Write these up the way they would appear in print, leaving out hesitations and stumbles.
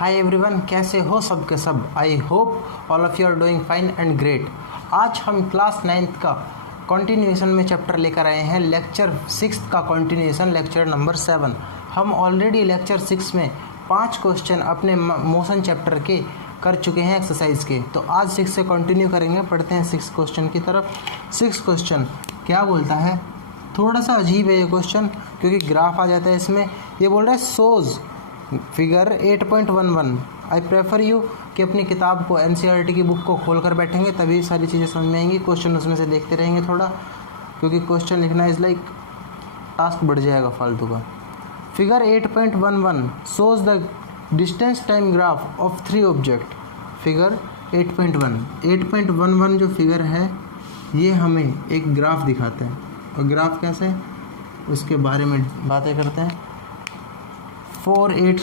Hi everyone, कैसे हो सब के सब। I hope all of you are doing fine and great. आज हम क्लास 9th का कंटिन्यूएशन में चैप्टर लेकर आए हैं, लेक्चर 6 का कंटिन्यूएशन, लेक्चर नंबर 7। हम ऑलरेडी लेक्चर 6 में 5 क्वेश्चन अपने मोशन चैप्टर के कर चुके हैं एक्सरसाइज के। तो आज 6 से कंटिन्यू करेंगे, पढ़ते हैं 6 क्वेश्चन की तरफ। 6 क्वेश्चन क्या बोलता है, थोड़ा सा अजीब है ये क्वेश्चन क्योंकि ग्राफ आ जाता है इसमें। ये बोल रहा है सोज फिगर 8.11। आई प्रेफर यू कि अपनी किताब को NCERT की बुक को खोल कर बैठेंगे, तभी सारी चीज़ें समझ में आएंगी। क्वेश्चन उसमें से देखते रहेंगे थोड़ा, क्योंकि क्वेश्चन लिखना इज़ लाइक टास्क बढ़ जाएगा फालतू का। Figure 8.11 shows the distance time graph of 3 object. Figure 8.11 जो फिगर है ये हमें एक ग्राफ दिखाता है, और ग्राफ कैसे है उसके बारे में बातें करते हैं। 4 8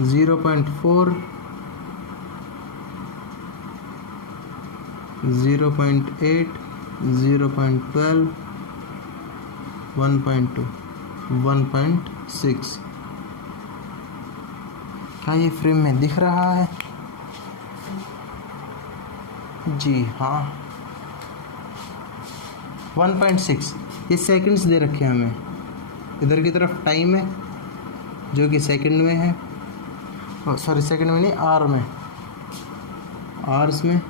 0.4 0.8 0.12 1.2 1.6। क्या ये फ्रेम में दिख रहा है? जी हाँ, 1.6। ये सेकंड्स दे रखे हैं हमें। इधर की तरफ टाइम है जो कि सेकंड में है, सॉरी सेकंड में नहीं, आर में, आर्स में।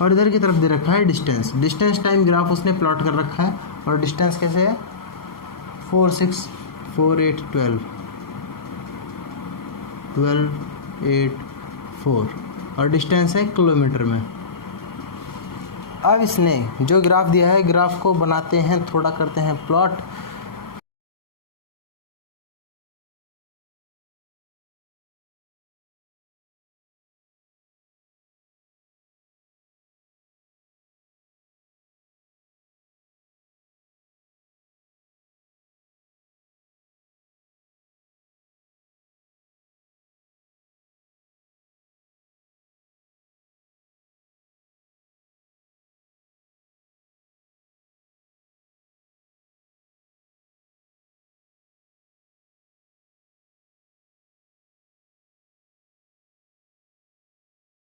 और इधर की तरफ दे रखा है डिस्टेंस टाइम ग्राफ उसने प्लॉट कर रखा है। और डिस्टेंस कैसे है? 4 6 4 8 12 12 8 4, और डिस्टेंस है किलोमीटर में। अब इसने जो ग्राफ दिया है, ग्राफ को बनाते हैं, थोड़ा करते हैं प्लॉट।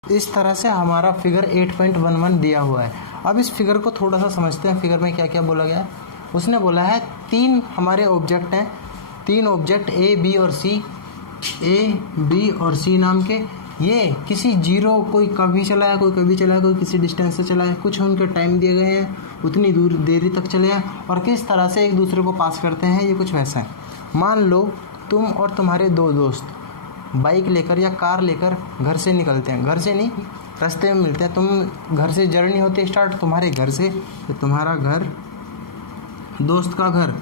इस तरह से हमारा फिगर 8.11 दिया हुआ है। अब इस फिगर को थोड़ा सा समझते हैं। फिगर में क्या क्या बोला गया है? उसने बोला है 3 हमारे ऑब्जेक्ट हैं, 3 ऑब्जेक्ट A B और C, A B और C नाम के। ये किसी जीरो, कोई कभी चला है, कोई कभी चला है, कोई किसी डिस्टेंस से चला है, कुछ उनके टाइम दिए गए हैं, उतनी दूर देरी तक चले हैं, और किस तरह से एक दूसरे को पास करते हैं, ये कुछ वैसा है। मान लो तुम और तुम्हारे 2 दोस्त बाइक लेकर या कार लेकर घर से निकलते हैं, घर से नहीं, रास्ते में मिलते हैं। तुम घर से जर्नी होती है स्टार्ट, तुम्हारे घर से, तो तुम्हारा घर, दोस्त का घर,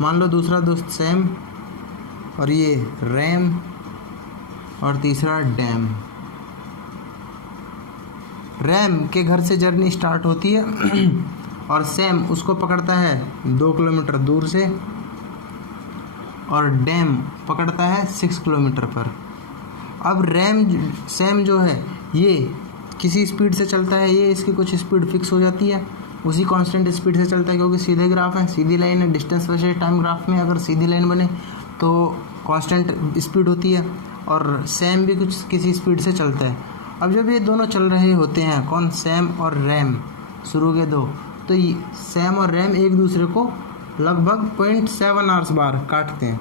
मान लो दूसरा दोस्त सैम, और ये रैम, और तीसरा डैम। रैम के घर से जर्नी स्टार्ट होती है और सैम उसको पकड़ता है 2 किलोमीटर दूर से, और डैम पकड़ता है 6 किलोमीटर पर। अब सैम जो है ये किसी स्पीड से चलता है, ये इसकी कुछ स्पीड फिक्स हो जाती है, उसी कांस्टेंट स्पीड से चलता है, क्योंकि सीधे ग्राफ है, सीधी लाइन है। डिस्टेंस वर्सेस टाइम ग्राफ में अगर सीधी लाइन बने तो कांस्टेंट स्पीड होती है, और सैम भी कुछ किसी स्पीड से चलता है। अब जब ये दोनों चल रहे होते हैं, कौन, सैम और रैम, शुरू के 2, तो सैम और रैम एक दूसरे को लगभग 0.7 आवर्स बार काटते हैं।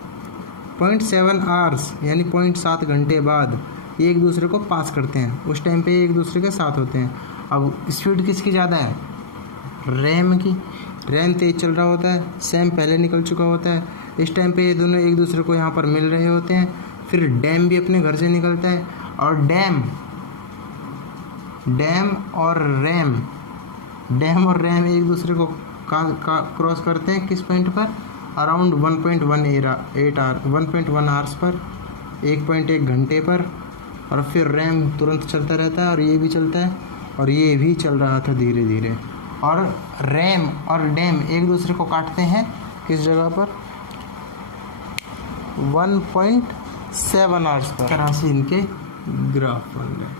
0.7 आवर्स यानी 0.7 घंटे बाद ये एक दूसरे को पास करते हैं। उस टाइम पे एक दूसरे के साथ होते हैं। अब स्पीड किसकी ज़्यादा है? रैम की। रैम तेज चल रहा होता है, सैम पहले निकल चुका होता है। इस टाइम पे ये दोनों एक दूसरे को यहाँ पर मिल रहे होते हैं। फिर डैम भी अपने घर से निकलता है, और डैम और रैम एक दूसरे को क्रॉस करते हैं किस पॉइंट पर? अराउंड 1.1 आवर्स पर, 1.1 घंटे पर। और फिर रैम तुरंत चलता रहता है, और ये भी चलता है, और ये भी चल रहा था धीरे धीरे। और रैम और डैम एक दूसरे को काटते हैं किस जगह पर? 1.7 आवर्स पर। तरह से इनके ग्राफ बन रहे हैं।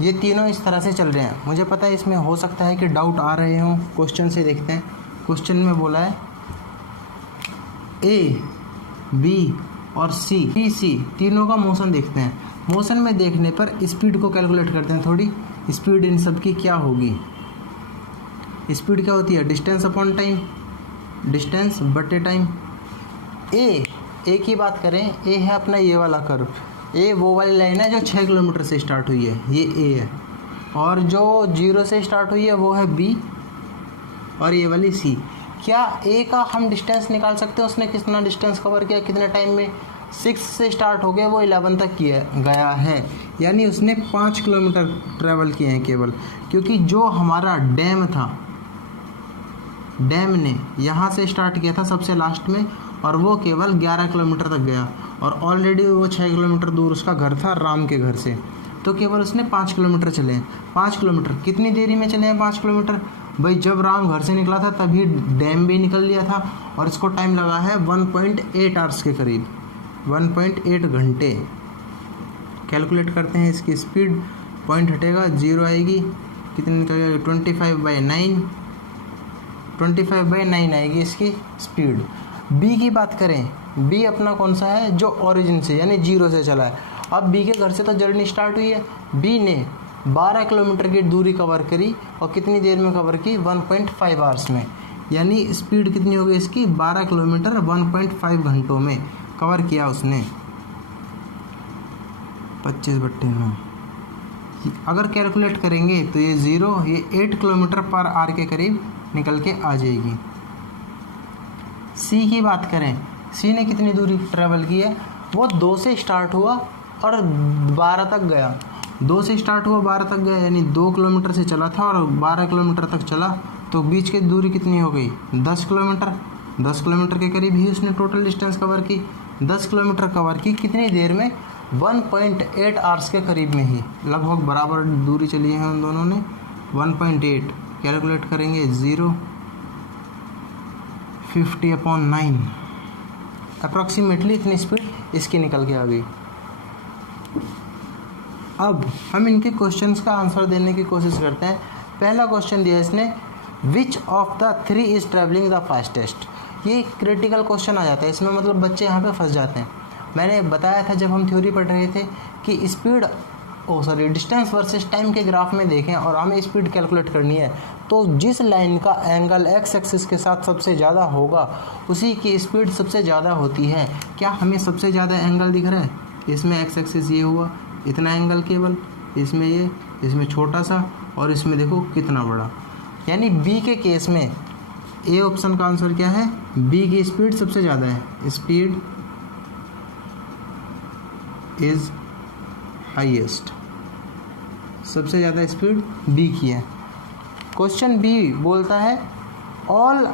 ये तीनों इस तरह से चल रहे हैं। मुझे पता है इसमें हो सकता है कि डाउट आ रहे हों, क्वेश्चन से देखते हैं। क्वेश्चन में बोला है ए, बी और सी, बी, सी तीनों का मोशन देखते हैं। मोशन में देखने पर स्पीड को कैलकुलेट करते हैं। थोड़ी स्पीड इन सब की क्या होगी? स्पीड क्या होती है? डिस्टेंस अपॉन टाइम, डिस्टेंस बटे टाइम। ए की बात करें, ए है अपना ये वाला कर्व, ए वो वाली लाइन है जो 6 किलोमीटर से स्टार्ट हुई है, ये ए है। और जो 0 से स्टार्ट हुई है वो है बी, और ये वाली सी। क्या ए का हम डिस्टेंस निकाल सकते हैं? उसने कितना डिस्टेंस कवर किया, कितने टाइम में? 6 से स्टार्ट हो गया, वो 11 तक किया गया है, यानी उसने 5 किलोमीटर ट्रैवल किए हैं केवल। क्योंकि जो हमारा डैम था, डैम ने यहाँ से स्टार्ट किया था सबसे लास्ट में, और वो केवल 11 किलोमीटर तक गया, और ऑलरेडी वो 6 किलोमीटर दूर उसका घर था राम के घर से, तो केवल उसने 5 किलोमीटर चले हैं। 5 किलोमीटर कितनी देरी में चले हैं? 5 किलोमीटर भाई जब राम घर से निकला था तभी डैम भी निकल लिया था, और इसको टाइम लगा है 1.8 आवर्स के करीब, 1.8 घंटे। कैलकुलेट करते हैं इसकी स्पीड, पॉइंट हटेगा 0 आएगी, कितनी निकलेगी? 25/9, 25/9 आएगी इसकी स्पीड। बी की बात करें, बी अपना कौन सा है? जो ओरिजिन से यानी 0 से चला है। अब बी के घर से तो जर्नी स्टार्ट हुई है, बी ने 12 किलोमीटर की दूरी कवर करी, और कितनी देर में कवर की? 1.5 आवर्स में। यानी स्पीड कितनी हो गई इसकी? 12 किलोमीटर 1.5 घंटों में कवर किया उसने। 25/9 अगर कैलकुलेट करेंगे तो ये 0, ये 8 किलोमीटर पर आवर के करीब निकल के आ जाएगी। सी की बात करें, सी ने कितनी दूरी ट्रैवल की है? वो 2 से स्टार्ट हुआ और 12 तक गया, 2 से स्टार्ट हुआ 12 तक गया, यानी 2 किलोमीटर से चला था और 12 किलोमीटर तक चला, तो बीच की दूरी कितनी हो गई? 10 किलोमीटर। 10 किलोमीटर के करीब ही उसने टोटल डिस्टेंस कवर की। 10 किलोमीटर कवर की कितनी देर में? 1.8 आवर्स के करीब में ही, लगभग बराबर दूरी चली है उन दोनों ने। 1.8 कैलकुलेट करेंगे, 0, 50/9, अप्रॉक्सीमेटली इतनी स्पीड इसकी निकल के आ गई। अब हम इनके क्वेश्चंस का आंसर देने की कोशिश करते हैं। पहला क्वेश्चन दिया इसने, विच of the 3 is travelling the fastest. ये क्रिटिकल क्वेश्चन आ जाता है इसमें, मतलब बच्चे यहाँ पे फंस जाते हैं। मैंने बताया था जब हम थ्योरी पढ़ रहे थे कि स्पीड डिस्टेंस वर्सेस टाइम के ग्राफ में देखें और हमें स्पीड कैलकुलेट करनी है, तो जिस लाइन का एंगल एक्स एक्सिस के साथ सबसे ज़्यादा होगा उसी की स्पीड सबसे ज़्यादा होती है। क्या हमें सबसे ज़्यादा एंगल दिख रहा है? इसमें एक्स एक्सिस ये हुआ, इतना एंगल केवल, इसमें ये, इसमें छोटा सा, और इसमें देखो कितना बड़ा। यानी बी के केस में ए ऑप्शन का आंसर क्या है? बी की स्पीड सबसे ज़्यादा है, स्पीड इज हाईएस्ट, सबसे ज़्यादा स्पीड बी की है। क्वेश्चन बी बोलता है, all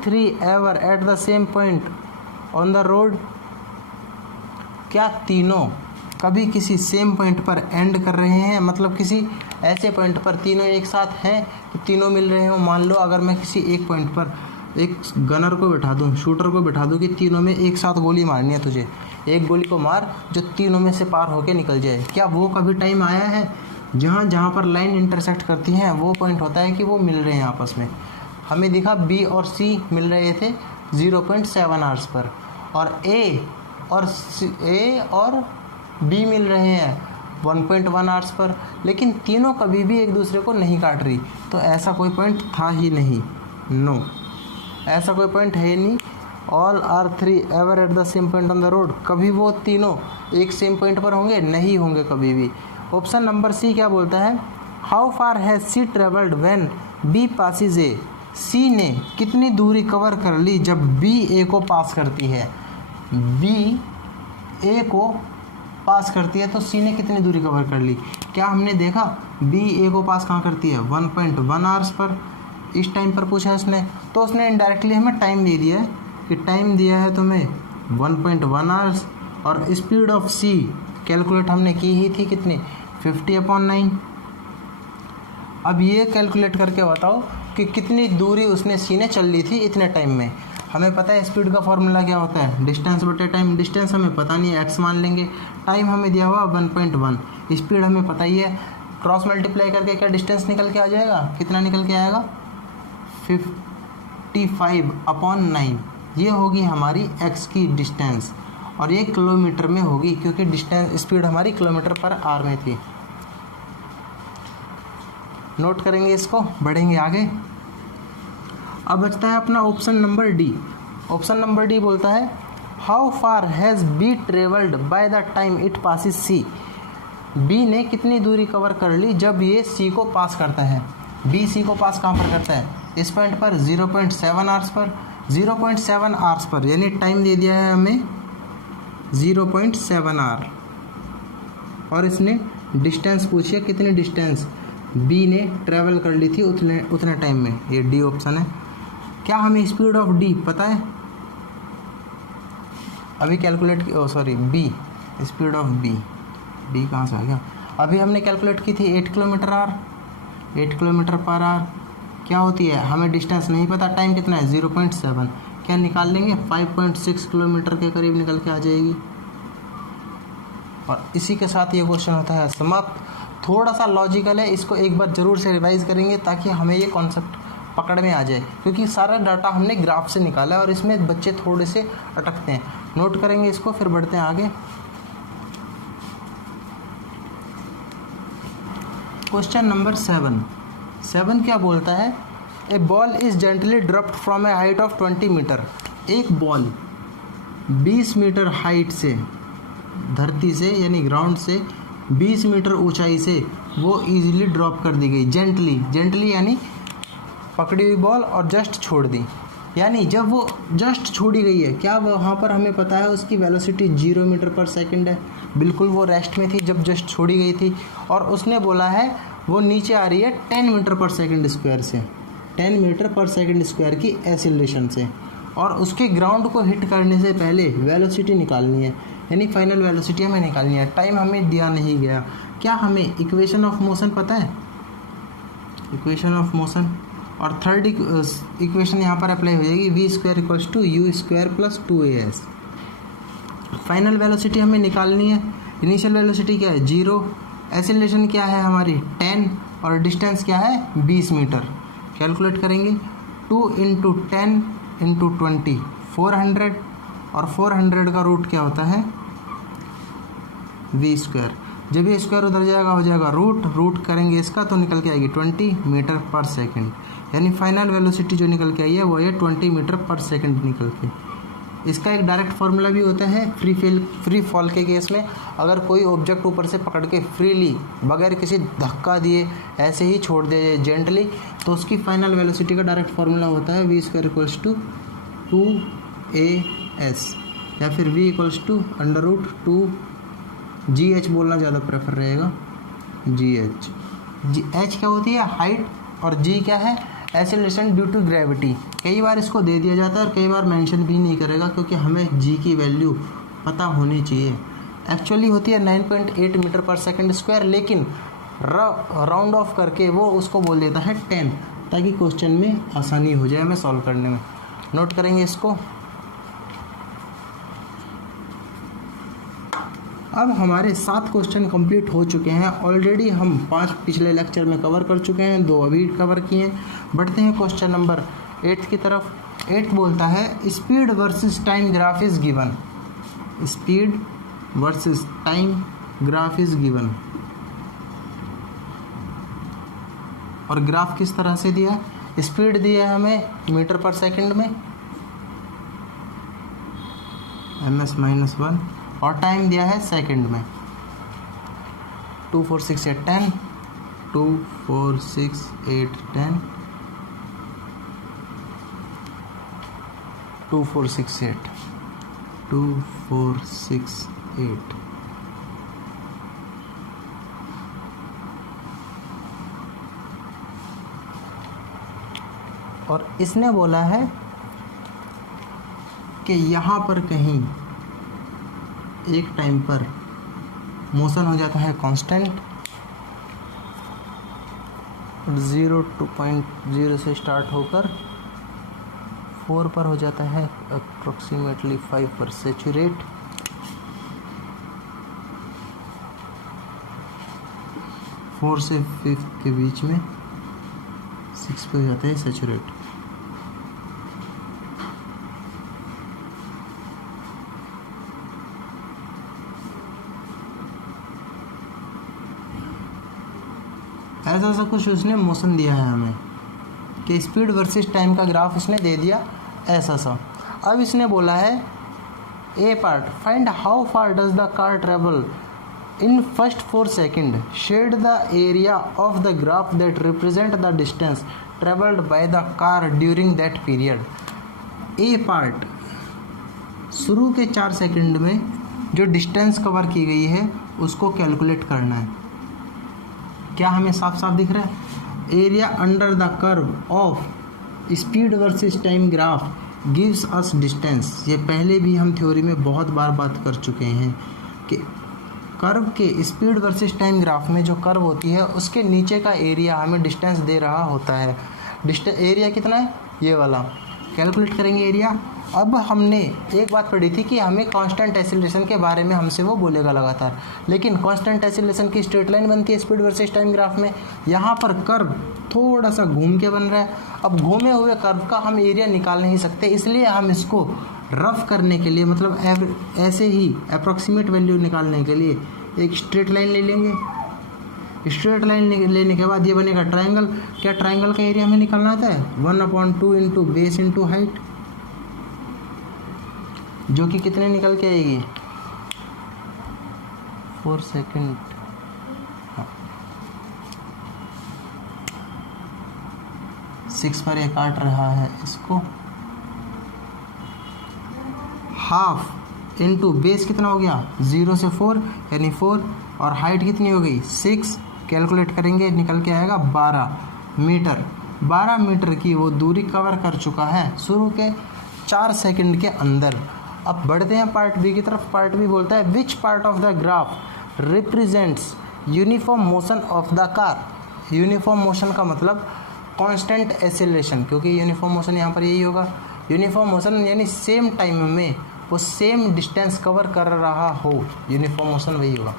3 ever at the same point on the road. क्या तीनों कभी किसी सेम पॉइंट पर एंड कर रहे हैं? मतलब किसी ऐसे पॉइंट पर तीनों एक साथ हैं कि तीनों मिल रहे हो। मान लो अगर मैं किसी एक पॉइंट पर एक गनर को बैठा दूं, शूटर को बैठा दूं कि तीनों में एक साथ गोली मारनी है तुझे, एक गोली को मार जो तीनों में से पार होके निकल जाए। क्या वो कभी टाइम आया है? जहाँ पर लाइन इंटरसेक्ट करती हैं वो पॉइंट होता है कि वो मिल रहे हैं आपस में। हमें दिखा बी और सी मिल रहे थे 0.7 आवर्स पर, और ए और बी मिल रहे हैं 1.1 आवर्स पर, लेकिन तीनों कभी भी एक दूसरे को नहीं काट रही। तो ऐसा कोई पॉइंट था ही नहीं, नो, ऐसा कोई पॉइंट है ही नहीं। All 3 ever at the same point on the road, कभी वो तीनों एक सेम पॉइंट पर होंगे? नहीं होंगे कभी भी। ऑप्शन नंबर सी क्या बोलता है, how far has C travelled when B passes A. C ने कितनी दूरी कवर कर ली जब बी ए को पास करती है? बी ए को पास करती है तो सी ने कितनी दूरी कवर कर ली? क्या हमने देखा बी ए को पास कहाँ करती है? 1.1 आवर्स पर। इस टाइम पर पूछा है उसने, तो उसने इनडायरेक्टली हमें टाइम दे दिया है कि टाइम दिया है तुम्हें 1.1 आवर्स, और स्पीड ऑफ सी कैलकुलेट हमने की ही थी कितनी? 50/9। अब ये कैलकुलेट करके बताओ कि कितनी दूरी उसने सी ने चल ली थी इतने टाइम में। हमें पता है स्पीड का फॉर्मूला क्या होता है, डिस्टेंस बटे टाइम। डिस्टेंस हमें पता नहीं है, एक्स मान लेंगे, टाइम हमें दिया हुआ 1.1, स्पीड हमें पता ही है, क्रॉस मल्टीप्लाई करके क्या डिस्टेंस निकल के आ जाएगा? कितना निकल के आएगा? 55/9। ये होगी हमारी x की डिस्टेंस और ये किलोमीटर में होगी क्योंकि डिस्टेंस स्पीड हमारी किलोमीटर पर आवर में थी। नोट करेंगे इसको, बढ़ेंगे आगे। अब बचता है अपना option number D. Option number D बोलता है how far has B travelled by the time it passes C. B ने कितनी दूरी कवर कर ली जब ये सी को पास करता है। बी सी को पास कहाँ पर करता है? इस पॉइंट पर 0.7 आवर्स पर। 0.7 आवर्स पर यानी टाइम दे दिया है हमें 0.7 आवर और इसने डिस्टेंस पूछी है कितनी डिस्टेंस बी ने ट्रैवल कर ली थी उतने टाइम में। ये डी ऑप्शन है। क्या हमें स्पीड ऑफ डी पता है? अभी calculate B speed of B, D कहाँ से आ गया? अभी हमने कैलकुलेट की थी 8 kilometre our, 8 kilometre per hour क्या होती है? हमें डिस्टेंस नहीं पता, टाइम कितना है 0.7, क्या निकाल लेंगे 5.6 किलोमीटर के करीब निकल के आ जाएगी। और इसी के साथ ये क्वेश्चन होता है समाप्त। थोड़ा सा लॉजिकल है, इसको एक बार ज़रूर से रिवाइज करेंगे ताकि हमें ये कॉन्सेप्ट पकड़ में आ जाए, क्योंकि सारा डाटा हमने ग्राफ से निकाला है और इसमें बच्चे थोड़े से अटकते हैं। नोट करेंगे इसको, फिर बढ़ते हैं आगे। क्वेश्चन नंबर 7 क्या बोलता है? A ball is gently dropped from a height of 20 metre. एक बॉल 20 मीटर हाइट से, धरती से यानी ग्राउंड से 20 मीटर ऊंचाई से वो इजीली ड्रॉप कर दी गई। जेंटली यानी पकड़ी हुई बॉल और जस्ट छोड़ दी। यानी जब वो जस्ट छोड़ी गई है, क्या वहाँ पर हमें पता है उसकी वेलोसिटी 0 मीटर पर सेकंड है? बिल्कुल, वो रेस्ट में थी जब जस्ट छोड़ी गई थी। और उसने बोला है वो नीचे आ रही है 10 मीटर पर सेकंड स्क्वायर से, 10 मीटर पर सेकंड स्क्वायर की एक्सीलरेशन से। और उसके ग्राउंड को हिट करने से पहले वेलोसिटी निकालनी है, यानी फाइनल वेलोसिटी हमें निकालनी है। टाइम हमें दिया नहीं गया। क्या हमें इक्वेशन ऑफ मोशन पता है? इक्वेशन ऑफ मोशन और थर्ड इक्वेशन यहाँ पर अप्लाई हो जाएगी, v² = u² + 2as। Final velocity हमें निकालनी है। इनिशियल वेलोसिटी क्या है? 0। एक्सीलरेशन क्या है हमारी? 10 और डिस्टेंस क्या है? 20 मीटर। कैलकुलेट करेंगे 2 × 10 × 20 400 और 400 का रूट क्या होता है? v²। जब ये स्क्वायर उधर जाएगा हो जाएगा रूट करेंगे इसका तो निकल के आएगी 20 मीटर पर सेकंड। यानी फाइनल वेलोसिटी जो निकल के आई है वो है 20 मीटर पर सेकंड निकल के। इसका एक डायरेक्ट फार्मूला भी होता है फ्री फॉल के केस में। अगर कोई ऑब्जेक्ट ऊपर से पकड़ के फ्रीली बगैर किसी धक्का दिए ऐसे ही छोड़ दे जेंटली, तो उसकी फाइनल वेलोसिटी का डायरेक्ट फार्मूला होता है v² = 2as या फिर v = √2gh बोलना ज़्यादा प्रेफर रहेगा, gh। h क्या होती है? हाइट, और g क्या है? Acceleration due to gravity. कई बार इसको दे दिया जाता है और कई बार मेंशन भी नहीं करेगा क्योंकि हमें g की वैल्यू पता होनी चाहिए। एक्चुअली होती है 9.8 मीटर पर सेकंड स्क्वायर, लेकिन राउंड ऑफ करके वो उसको बोल देता है 10 ताकि क्वेश्चन में आसानी हो जाए हमें सॉल्व करने में। नोट करेंगे इसको। अब हमारे 7 क्वेश्चन कंप्लीट हो चुके हैं ऑलरेडी। हम 5 पिछले लेक्चर में कवर कर चुके हैं, 2 अभी कवर किए हैं। बढ़ते हैं क्वेश्चन नंबर 8 की तरफ। 8 बोलता है speed versus time graph is given. Speed versus time graph is given. और ग्राफ किस तरह से दिया है? स्पीड दिया है हमें मीटर पर सेकंड में ms-1 और टाइम दिया है सेकंड में 2 4 6 8 10 2 4 6 8 10 2 4 6 8 2 4 6 8। और इसने बोला है कि यहाँ पर कहीं एक टाइम पर मोशन हो जाता है कांस्टेंट, 0 से स्टार्ट होकर 4 पर हो जाता है अप्रोक्सीमेटली 5 पर सेचुरेट, 4 से 5 के बीच में 6 पे हो जाता है सेचुरेट। ऐसा सा कुछ उसने मोशन दिया है हमें कि स्पीड वर्सेस टाइम का ग्राफ उसने दे दिया ऐसा सा। अब इसने बोला है A part, find how far does the car travel in first 4 second, shade the area of the graph that represent the distance travelled by the car during that period. A part, शुरू के 4 second में जो distance cover की गई है उसको calculate करना है। क्या हमें साफ साफ दिख रहा है? Area under the curve of speed versus time graph gives us distance. ये पहले भी हम थ्योरी में बहुत बार बात कर चुके हैं कि कर्व के स्पीड वर्सेस टाइम ग्राफ में जो कर्व होती है उसके नीचे का एरिया हमें डिस्टेंस दे रहा होता है। एरिया कितना है? ये वाला। कैलकुलेट करेंगे एरिया। अब हमने एक बात पढ़ी थी कि हमें कांस्टेंट एक्सीलरेशन के बारे में हमसे वो बोलेगा लगातार, लेकिन कांस्टेंट एक्सीलरेशन की स्ट्रेट लाइन बनती है स्पीड वर्सेस टाइम ग्राफ में। यहाँ पर कर्व थोड़ा सा घूम के बन रहा है। अब घूमे हुए कर्व का हम एरिया निकाल नहीं सकते, इसलिए हम इसको रफ करने के लिए, मतलब ऐसे ही अप्रॉक्सीमेट वैल्यू निकालने के लिए एक स्ट्रेट लाइन ले लेंगे। स्ट्रेट लाइन लेने के बाद ये बनेगा ट्रायंगल। क्या ट्रायंगल का एरिया हमें निकालना आता है? 1/2 इंटू बेस इंटू हाइट, जो कि कितने निकल के आएगी? 4 सेकेंड। 6 पर ये काट रहा है इसको। हाफ इंटू बेस कितना हो गया? 0 से 4 यानी 4, और हाइट कितनी हो गई? 6। कैलकुलेट करेंगे, निकल के आएगा 12 मीटर। 12 मीटर की वो दूरी कवर कर चुका है शुरू के 4 सेकंड के अंदर। अब बढ़ते हैं पार्ट बी की तरफ। पार्ट बी बोलता है which part of the graph represents uniform motion of the car. Uniform motion का मतलब कांस्टेंट एक्सेलरेशन, क्योंकि यूनिफॉर्म मोशन यहाँ पर यही होगा। यूनिफॉर्म मोशन यानी सेम टाइम में वो सेम डिस्टेंस कवर कर रहा हो, यूनिफॉर्म मोशन वही होगा।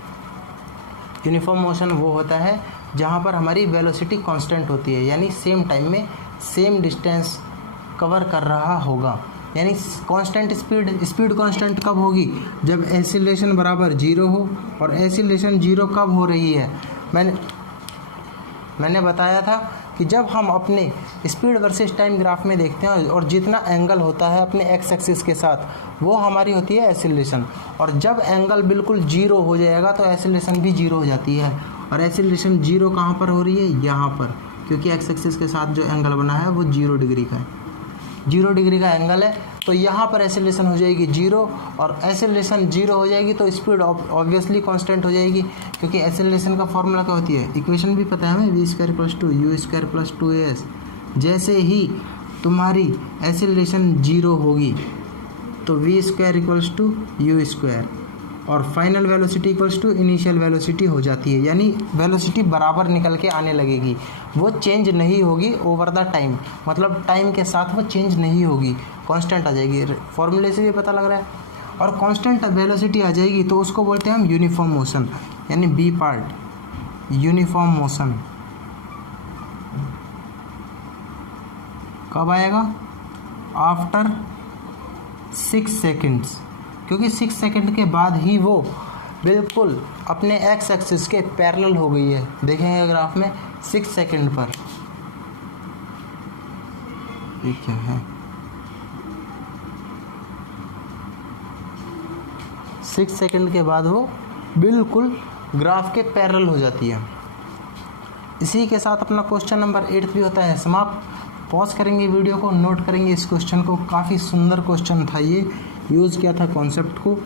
यूनिफॉर्म मोशन वो होता है जहाँ पर हमारी वेलोसिटी कांस्टेंट होती है, यानी सेम टाइम में सेम डिस्टेंस कवर कर रहा होगा। यानी कांस्टेंट स्पीड कांस्टेंट कब होगी? जब एक्सीलरेशन बराबर 0 हो। और एक्सीलरेशन 0 कब हो रही है? मैंने बताया था कि जब हम अपने स्पीड वर्सेस टाइम ग्राफ में देखते हैं और जितना एंगल होता है अपने एक्स एक्सिस के साथ वो हमारी होती है एक्सीलरेशन, और जब एंगल बिल्कुल 0 हो जाएगा तो एक्सीलरेशन भी 0 हो जाती है। और एक्सीलरेशन 0 कहाँ पर हो रही है? यहाँ पर, क्योंकि एक्स एक्सिस के साथ जो एंगल बना है वो 0 डिग्री का है। 0 डिग्री का एंगल है, तो यहाँ पर एक्सेलरेशन हो जाएगी 0, और एक्सेलरेशन 0 हो जाएगी तो स्पीड ऑब्वियसली कांस्टेंट हो जाएगी, क्योंकि एक्सेलरेशन का फॉर्मूला क्या होती है? इक्वेशन भी पता है हमें, v² + u² + 2as। जैसे ही तुम्हारी एक्सेलरेशन 0 होगी तो v² = u², और final velocity equals to initial velocity हो जाती है, यानी वेलोसिटी बराबर निकल के आने लगेगी। वो चेंज नहीं होगी ओवर द टाइम, मतलब टाइम के साथ वो चेंज नहीं होगी, कांस्टेंट आ जाएगी। फॉर्मूले से ये पता लग रहा है। और कांस्टेंट वेलोसिटी आ जाएगी तो उसको बोलते हैं हम यूनिफॉर्म मोशन, यानी बी पार्ट यूनिफॉर्म मोशन। कब आएगा? आफ्टर 6 सेकेंड्स, क्योंकि 6 सेकंड के बाद ही वो बिल्कुल अपने एक्स एक्सिस के पैरेलल हो गई है। देखेंगे ग्राफ में 6 सेकंड पर ये क्या है, 6 सेकंड के बाद वो बिल्कुल ग्राफ के पैरेलल हो जाती है। इसी के साथ अपना क्वेश्चन नंबर 8 भी होता है समाप्त। पॉज करेंगे वीडियो को, नोट करेंगे इस क्वेश्चन को। काफ़ी सुंदर क्वेश्चन था ये, यूज़ किया था कॉन्सेप्ट को।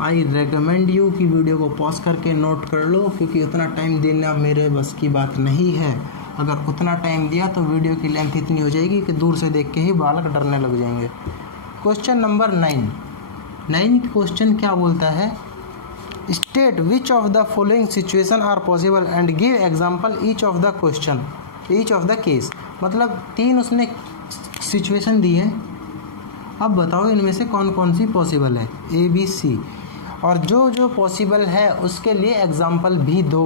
आई रेकमेंड यू कि वीडियो को पॉज करके नोट कर लो, क्योंकि उतना टाइम देना मेरे बस की बात नहीं है। अगर उतना टाइम दिया तो वीडियो की लेंथ इतनी हो जाएगी कि दूर से देख के ही बालक डरने लग जाएंगे। क्वेश्चन नंबर 9 क्वेश्चन क्या बोलता है? State which of the following situation are possible and give example each of the question, each of the case. मतलब 3 उसने सिचुएशन दी है, अब बताओ इनमें से कौन कौन सी पॉसिबल है, A B C, और जो जो पॉसिबल है उसके लिए एग्जाम्पल भी दो।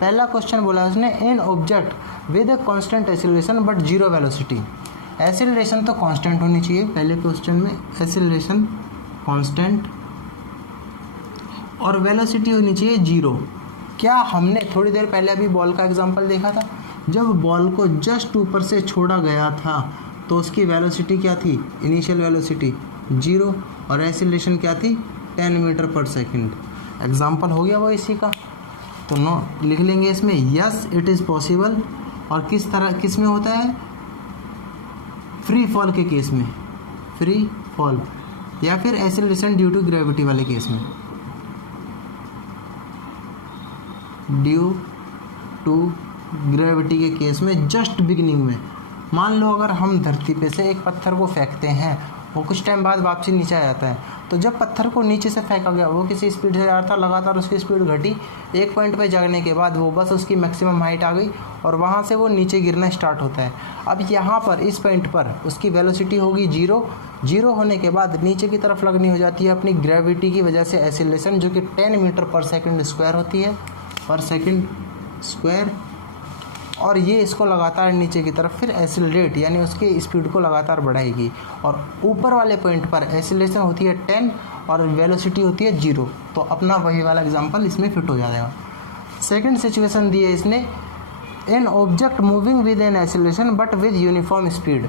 पहला क्वेश्चन बोला उसने an object with a constant acceleration but 0 velocity. Acceleration तो कांस्टेंट होनी चाहिए पहले क्वेश्चन में, एक्सीलरेशन कांस्टेंट, और वेलोसिटी होनी चाहिए 0। क्या हमने थोड़ी देर पहले अभी बॉल का एग्जांपल देखा था? जब बॉल को जस्ट ऊपर से छोड़ा गया था तो उसकी वेलोसिटी क्या थी? इनिशियल वेलोसिटी 0 और एक्सीलरेशन क्या थी? 10 मीटर पर सेकंड। एग्जांपल हो गया वो इसी का, तो नो लिख लेंगे इसमें यस इट इज़ पॉसिबल। और किस में होता है? फ्री फॉल के केस में, फ्री फॉल, या फिर एक्सीलरेशन ड्यू टू ग्रेविटी वाले केस में, ड्यू टू ग्रेविटी के केस में जस्ट बिगिनिंग में। मान लो अगर हम धरती पे से एक पत्थर को फेंकते हैं, वो कुछ टाइम बाद वापसी नीचे आ जाता है, तो जब पत्थर को नीचे से फेंका गया वो किसी स्पीड से जा रहा था, लगातार उसकी स्पीड घटी, एक पॉइंट पे जाने के बाद वो बस उसकी मैक्सिमम हाइट आ गई और वहाँ से वो नीचे गिरना स्टार्ट होता है। अब यहाँ पर इस पॉइंट पर उसकी वेलोसिटी होगी 0 होने के बाद नीचे की तरफ लगनी हो जाती है अपनी ग्रेविटी की वजह से एक्सीलरेशन, जो कि 10 मीटर पर सेकंड स्क्वायर होती है, पर सेकंड स्क्वायर। और ये इसको लगातार नीचे की तरफ फिर एक्सीलरेट यानी उसकी स्पीड को लगातार बढ़ाएगी, और ऊपर वाले पॉइंट पर एक्सीलरेशन होती है 10 और वेलोसिटी होती है 0। तो अपना वही वाला एग्जांपल इसमें फिट हो जाएगा। सेकंड सिचुएशन दी है इसने, an object moving with an acceleration but with uniform speed.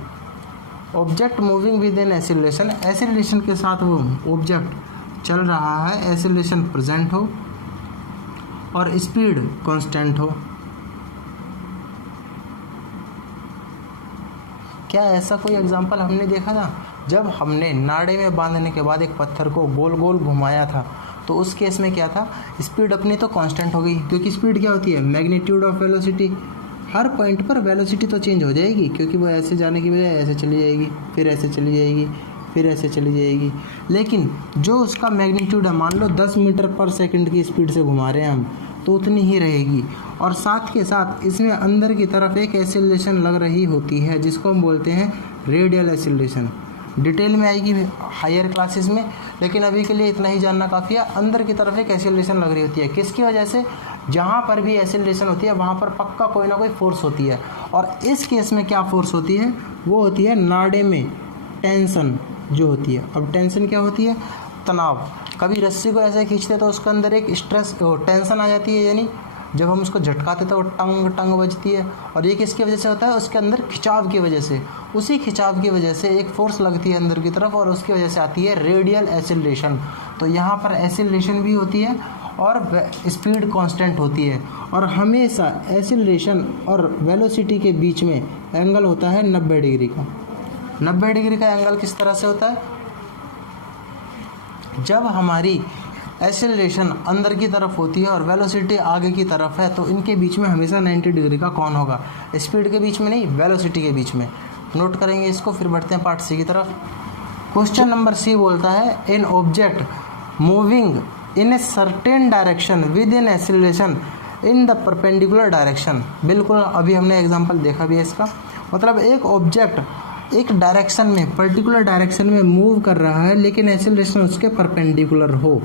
Object moving with an acceleration, acceleration के साथ वो ऑब्जेक्ट चल रहा है, एक्सीलरेशन प्रेजेंट हो और स्पीड कांस्टेंट हो। क्या ऐसा कोई एग्जाम्पल हमने देखा था? जब हमने नाड़े में बांधने के बाद एक पत्थर को गोल गोल घुमाया था, तो उस केस में क्या था? स्पीड अपनी तो कांस्टेंट हो गई, क्योंकि स्पीड क्या होती है? Magnitude of velocity. Her point पर वेलोसिटी तो चेंज हो जाएगी, क्योंकि वो ऐसे जाने की बजाय ऐसे चली जाएगी, फिर ऐसे चली जाएगी, फिर ऐसे चली जाएगी। लेकिन जो उसका मैग्नीट्यूड है, मान लो 10 मीटर पर सेकंड की स्पीड से घुमा रहे हैं हम, तो उतनी ही रहेगी। और साथ के साथ इसमें अंदर की तरफ एक एक्सीलरेशन लग रही होती है, जिसको हम बोलते हैं रेडियल एक्सीलरेशन। डिटेल में आएगी हायर क्लासेस में, लेकिन अभी के लिए इतना ही जानना काफ़ी है। अंदर की तरफ एक एक्सीलरेशन लग रही होती है, किसकी वजह से? जहाँ पर भी एक्सीलरेशन होती है वहाँ पर पक्का कोई ना कोई फोर्स होती है। और इस केस में क्या फोर्स होती है? वो होती है नाड़े में टेंशन जो होती है। अब टेंशन क्या होती है? तनाव। कभी रस्सी को ऐसे खींचते तो उसके अंदर एक स्ट्रेस टेंशन आ जाती है, यानी जब हम उसको झटकाते तो वो टंग टंग बजती है। और ये किसकी वजह से होता है? उसके अंदर खिंचाव की वजह से। उसी खिंचाव की वजह से एक फोर्स लगती है अंदर की तरफ, और उसकी वजह से आती है रेडियल एक्सीलरेशन। तो यहाँ पर एक्सीलरेशन भी होती है और स्पीड कांस्टेंट होती है। और हमेशा एक्सीलरेशन और वेलोसिटी के बीच में एंगल होता है 90 डिग्री का। 90 डिग्री का एंगल किस तरह से होता है? जब हमारी एक्सीलरेशन अंदर की तरफ होती है और वेलोसिटी आगे की तरफ है, तो इनके बीच में हमेशा 90 डिग्री का कौन होगा? स्पीड के बीच में नहीं, वेलोसिटी के बीच में। नोट करेंगे इसको, फिर बढ़ते हैं पार्ट सी की तरफ। क्वेश्चन नंबर सी बोलता है, an object moving in a certain direction with an acceleration in the perpendicular direction. बिल्कुल अभी हमने एग्जाम्पल देखा भी है इसका। मतलब एक ऑब्जेक्ट एक डायरेक्शन में, पर्टिकुलर डायरेक्शन में मूव कर रहा है, लेकिन एक्सीलरेशन उसके परपेंडिकुलर हो।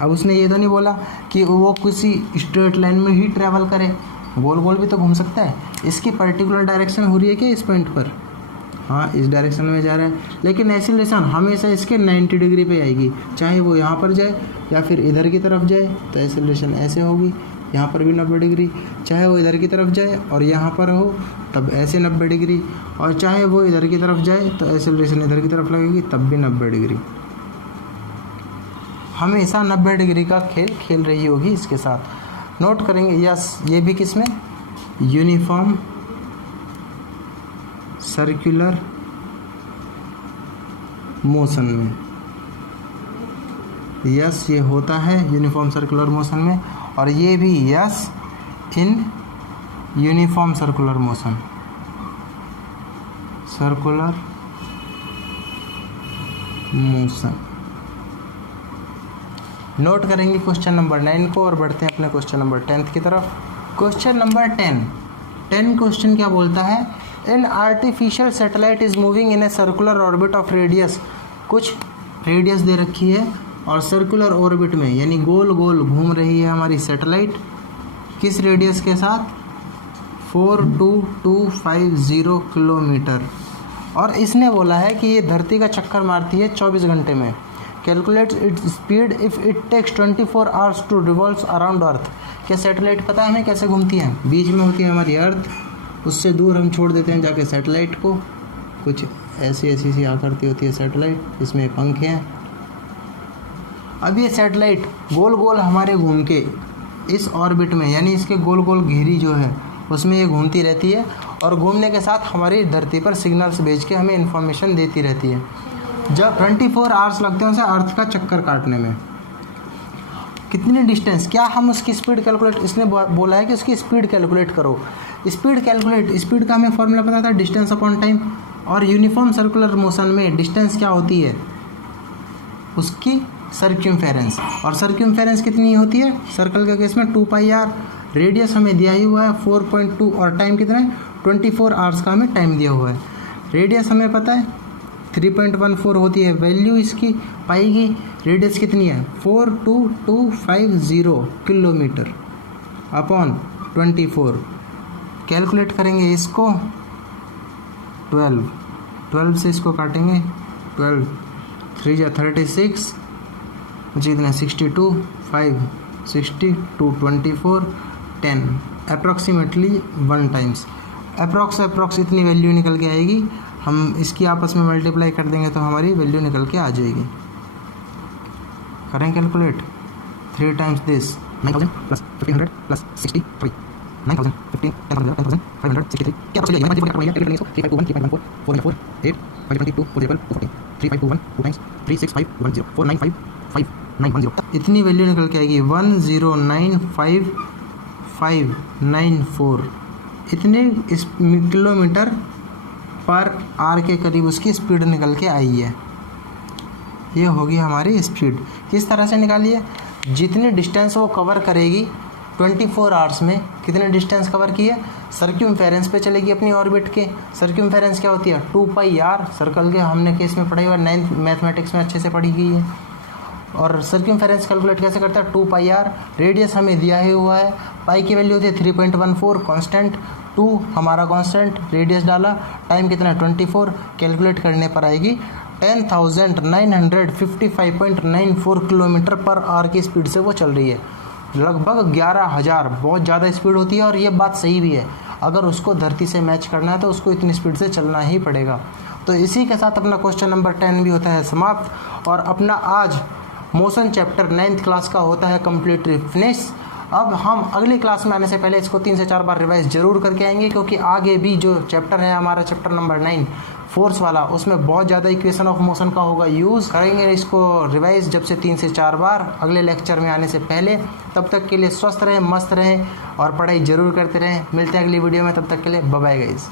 अब उसने ये तो नहीं बोला कि वो किसी स्ट्रेट लाइन में ही ट्रैवल करे, गोल गोल भी तो घूम सकता है। इसकी पर्टिकुलर डायरेक्शन हो रही है क्या इस पॉइंट पर? हाँ, इस डायरेक्शन में जा रहा है, लेकिन एक्सीलरेशन हमेशा इसके 90 डिग्री पे आएगी। चाहे वो यहाँ पर जाए या फिर इधर की तरफ जाए, तो एक्सीलरेशन ऐसे होगी। यहाँ पर भी 90 डिग्री। चाहे वो इधर की तरफ जाए और यहाँ पर हो, तब ऐसे 90 डिग्री। और चाहे वो इधर की तरफ जाए तो एक्सीलरेशन इधर की तरफ लगेगी, तब भी 90 डिग्री। हमेशा 90 डिग्री का खेल खेल रही होगी इसके साथ। नोट करेंगे यस, ये भी किस में? यूनिफॉर्म सर्कुलर मोशन में। यस, ये होता है यूनिफॉर्म सर्कुलर मोशन में। और ये भी yes in uniform circular motion, circular motion. Note करेंगे क्वेश्चन नंबर 9 को और बढ़ते हैं अपने क्वेश्चन नंबर 10 की तरफ। क्वेश्चन नंबर 10 क्वेश्चन क्या बोलता है? An artificial satellite is moving in a circular orbit of radius. कुछ रेडियस दे रखी है और सर्कुलर ऑर्बिट में यानी गोल गोल घूम रही है हमारी सैटेलाइट। किस रेडियस के साथ? 42250 किलोमीटर। और इसने बोला है कि ये धरती का चक्कर मारती है 24 घंटे में। Calculate its speed if it takes 24 hours to revolve around earth. क्या सैटेलाइट पता है हमें कैसे घूमती हैं? बीच में होती है हमारी अर्थ, उससे दूर हम छोड़ देते हैं जाके सैटेलाइट को। कुछ ऐसी सी आकृति होती है सैटेलाइट, इसमें पंख हैं। अब ये सैटेलाइट गोल गोल हमारे घूम के इस ऑर्बिट में, यानी इसके गोल गोल घेरी जो है उसमें ये घूमती रहती है, और घूमने के साथ हमारी धरती पर सिग्नल्स भेज के हमें इन्फॉर्मेशन देती रहती है। जब 24 आवर्स लगते हैं उसे अर्थ का चक्कर काटने में। कितनी डिस्टेंस, क्या हम उसकी स्पीड कैलकुलेट, इसने बोला है कि उसकी स्पीड कैलकुलेट करो। स्पीड का हमें फॉर्मूला पता था, डिस्टेंस अपॉन टाइम। और यूनिफॉर्म सर्कुलर मोशन में डिस्टेंस क्या होती है? उसकी सर्क्यूम्फेरेंस। और सर्क्यूम्फेरेंस कितनी होती है सर्कल के केस में? 2πr। रेडियस हमें दिया ही हुआ है 4.2, और टाइम कितना है? 24 आवर्स का हमें टाइम दिया हुआ है। रेडियस हमें पता है 3.14 होती है वैल्यू इसकी, पाई की रेडियस कितनी है? 42250 किलोमीटर अपॉन 24। कैलकुलेट करेंगे इसको 12 से इसको काटेंगे, 12 3 जा 36, मुझे कितना 62, 5 62 24 10, अप्रॉक्सीमेटली 1 टाइम्स। अप्रॉक्स इतनी वैल्यू निकल के आएगी। हम इसकी आपस में मल्टीप्लाई कर देंगे तो हमारी वैल्यू निकल के आ जाएगी। करें calculate, 3 times this 9000 plus 1500 plus 63 9000 15 10,000 10,563। क्या आपको चाहिए? मल्टीप्लाई करना है, कैलकुलेट करेंगे इसको। 352 3.14 4.4 8 522 4 14 3521 2 टाइम्स 36510 495510। इतनी वैल्यू निकल के आएगी 10955594। इतने किलोमीटर पर आवर के करीब उसकी स्पीड निकल के आई है। ये होगी हमारी स्पीड। किस तरह से निकाली है? जितनी डिस्टेंस वो कवर करेगी 24 आवर्स में, कितने डिस्टेंस कवर की है? सर्क्यूम्फेरेंस पे चलेगी अपनी ऑर्बिट के। सर्क्यूम्फेरेंस क्या होती है? 2πr। सर्कल के हमने केस में पढ़ाई हुआ, 9th मैथमेटिक्स में अच्छे से पढ़ी गई है। और सर्क्यूम्फेरेंस कैलकुलेट कैसे करता है? 2πr। रेडियस हमें दिया ही हुआ है, पाई की वैल्यू होती है 3.14 कांस्टेंट, 2 हमारा कांस्टेंट, रेडियस डाला, टाइम कितना है 24। कैलकुलेट करने पर आएगी 10,955.94 किलोमीटर पर आवर की स्पीड से वो चल रही है। लगभग 11,000, बहुत ज़्यादा स्पीड होती है। और ये बात सही भी है, अगर उसको धरती से मैच करना है तो उसको इतनी स्पीड से चलना ही पड़ेगा। तो इसी के साथ अपना क्वेश्चन नंबर 10 भी होता है समाप्त, और अपना आज मोशन चैप्टर 9th क्लास का होता है कम्प्लीटली फिनिश। अब हम अगली क्लास में आने से पहले इसको 3 से 4 बार रिवाइज जरूर करके आएंगे, क्योंकि आगे भी जो चैप्टर है हमारा चैप्टर नंबर 9 फोर्स वाला, उसमें बहुत ज़्यादा इक्वेशन ऑफ मोशन का होगा यूज़। करेंगे इसको रिवाइज जब से 3 से 4 बार अगले लेक्चर में आने से पहले। तब तक के लिए स्वस्थ रहें, मस्त रहें और पढ़ाई जरूर करते रहें। मिलते हैं अगली वीडियो में, तब तक के लिए बाय बाय गाइस।